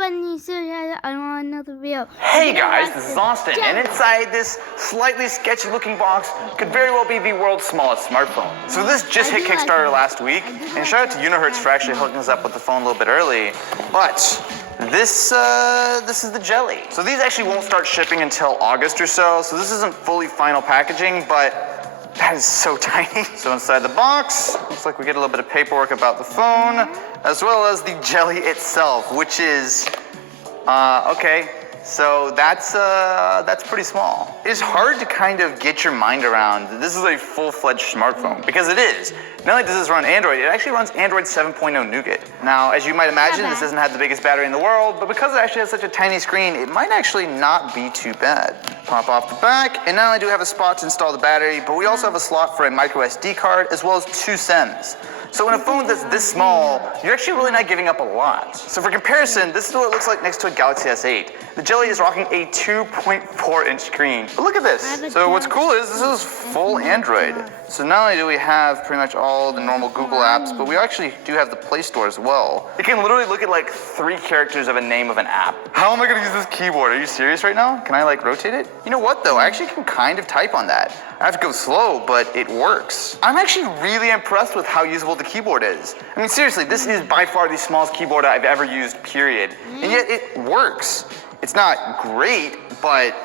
Another video. Hey guys, this is Austin, and inside this slightly sketchy looking box could very well be the world's smallest smartphone. So this just hit Kickstarter last week, and shout out to Unihertz for actually hooking us up with the phone a little bit early. But this is the Jelly. So these actually won't start shipping until August or so this isn't fully final packaging, but that is so tiny. So inside the box, looks like we get a little bit of paperwork about the phone, as well as the Jelly itself, which is, okay. So that's pretty small. It's hard to kind of get your mind around. This is a full-fledged smartphone, because it is. Not only does this run Android, it actually runs Android 7.0 Nougat. Now, as you might imagine, this doesn't have the biggest battery in the world, but because it actually has such a tiny screen, it might actually not be too bad. Pop off the back, and not only do we have a spot to install the battery, but we also have a slot for a micro SD card, as well as 2 SIMs. So in a phone that's this small, you're actually really not giving up a lot. So for comparison, this is what it looks like next to a Galaxy S8. The Jelly is rocking a 2.4-inch screen. But look at this. So what's cool is this is full Android. So not only do we have pretty much all the normal Google apps, but we actually do have the Play Store as well. You can literally look at like 3 characters of a name of an app. How am I gonna use this keyboard? Are you serious right now? Can I like rotate it? You know what though? I actually can kind of type on that. I have to go slow, but it works. I'm actually really impressed with how usable the keyboard is. I mean, seriously, this is by far the smallest keyboard I've ever used, period. And yet it works. It's not great, but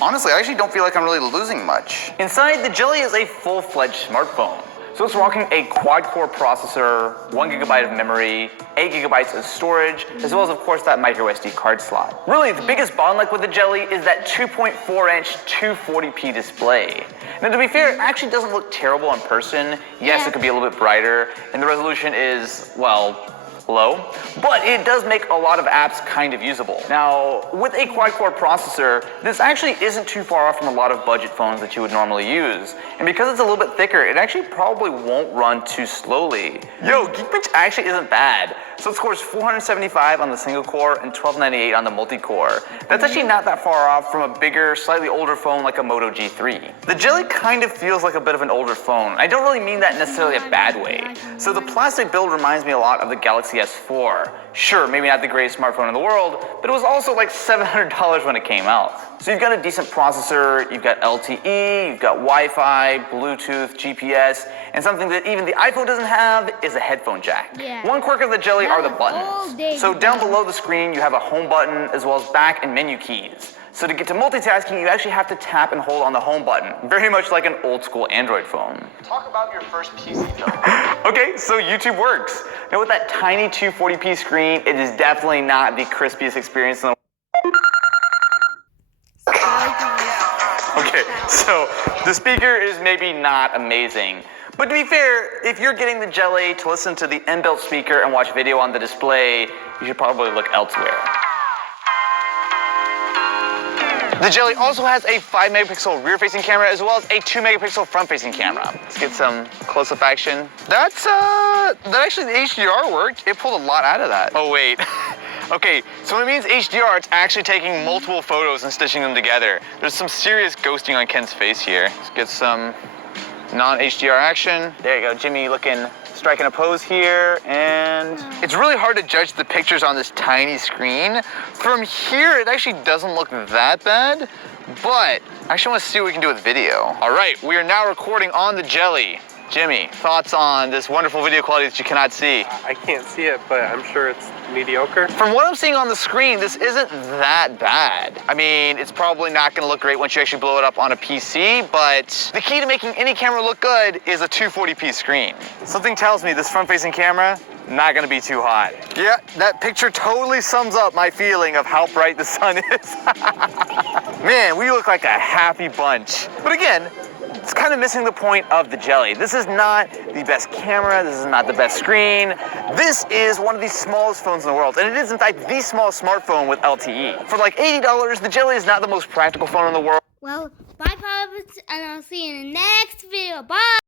honestly, I actually don't feel like I'm really losing much. Inside, the Jelly is a full-fledged smartphone. So it's rocking a quad-core processor, 1 GB of memory, 8 GB of storage, as well as, of course, that micro SD card slot. Really, the biggest bottleneck with the Jelly is that 2.4-inch 240p display. Now, to be fair, it actually doesn't look terrible in person. Yes, it could be a little bit brighter, and the resolution is, well, low, but it does make a lot of apps kind of usable. Now, with a quad-core processor, this actually isn't too far off from a lot of budget phones that you would normally use. And because it's a little bit thicker, it actually probably won't run too slowly. Yo, Geekbench actually isn't bad. So it scores 475 on the single core and 1298 on the multi-core. That's actually not that far off from a bigger, slightly older phone like a Moto G3. The Jelly kind of feels like a bit of an older phone. I don't really mean that in necessarily a bad way. So the plastic build reminds me a lot of the Galaxy S4. Sure, maybe not the greatest smartphone in the world, but it was also like $700 when it came out. So you've got a decent processor, you've got LTE, you've got Wi-Fi, Bluetooth, GPS, and something that even the iPhone doesn't have is a headphone jack. One quirk of the Jelly are the buttons. So down below the screen, you have a home button as well as back and menu keys. So to get to multitasking, you actually have to tap and hold on the home button, very much like an old school Android phone. Talk about your first PC though. Okay, so YouTube works. Now with that tiny 240p screen, it is definitely not the crispiest experience in the Okay, so the speaker is maybe not amazing. But to be fair, if you're getting the Jelly to listen to the inbuilt speaker and watch video on the display, you should probably look elsewhere. The Jelly also has a 5-megapixel rear-facing camera as well as a 2-megapixel front-facing camera. Let's get some close-up action. That actually the HDR worked. It pulled a lot out of that. Oh wait. Okay, so when it means HDR, it's actually taking multiple photos and stitching them together. There's some serious ghosting on Ken's face here. Let's get some non-HDR action. There you go, Jimmy striking a pose here, and it's really hard to judge the pictures on this tiny screen. From here, it actually doesn't look that bad, but I actually want to see what we can do with video. All right, we are now recording on the Jelly. Jimmy, thoughts on this wonderful video quality that you cannot see? I can't see it, but I'm sure it's mediocre. From what I'm seeing on the screen, this isn't that bad. I mean, it's probably not gonna look great once you actually blow it up on a PC, but the key to making any camera look good is a 240p screen. Something tells me this front-facing camera, not gonna be too hot. Yeah, that picture totally sums up my feeling of how bright the sun is. Man, we look like a happy bunch. But again, it's kind of missing the point of the Jelly. This is not the best camera, this is not the best screen. This is one of the smallest phones in the world, and it is in fact the smallest smartphone with LTE. For like $80, the Jelly is not the most practical phone in the world. Well, bye, Pop, and I'll see you in the next video. Bye!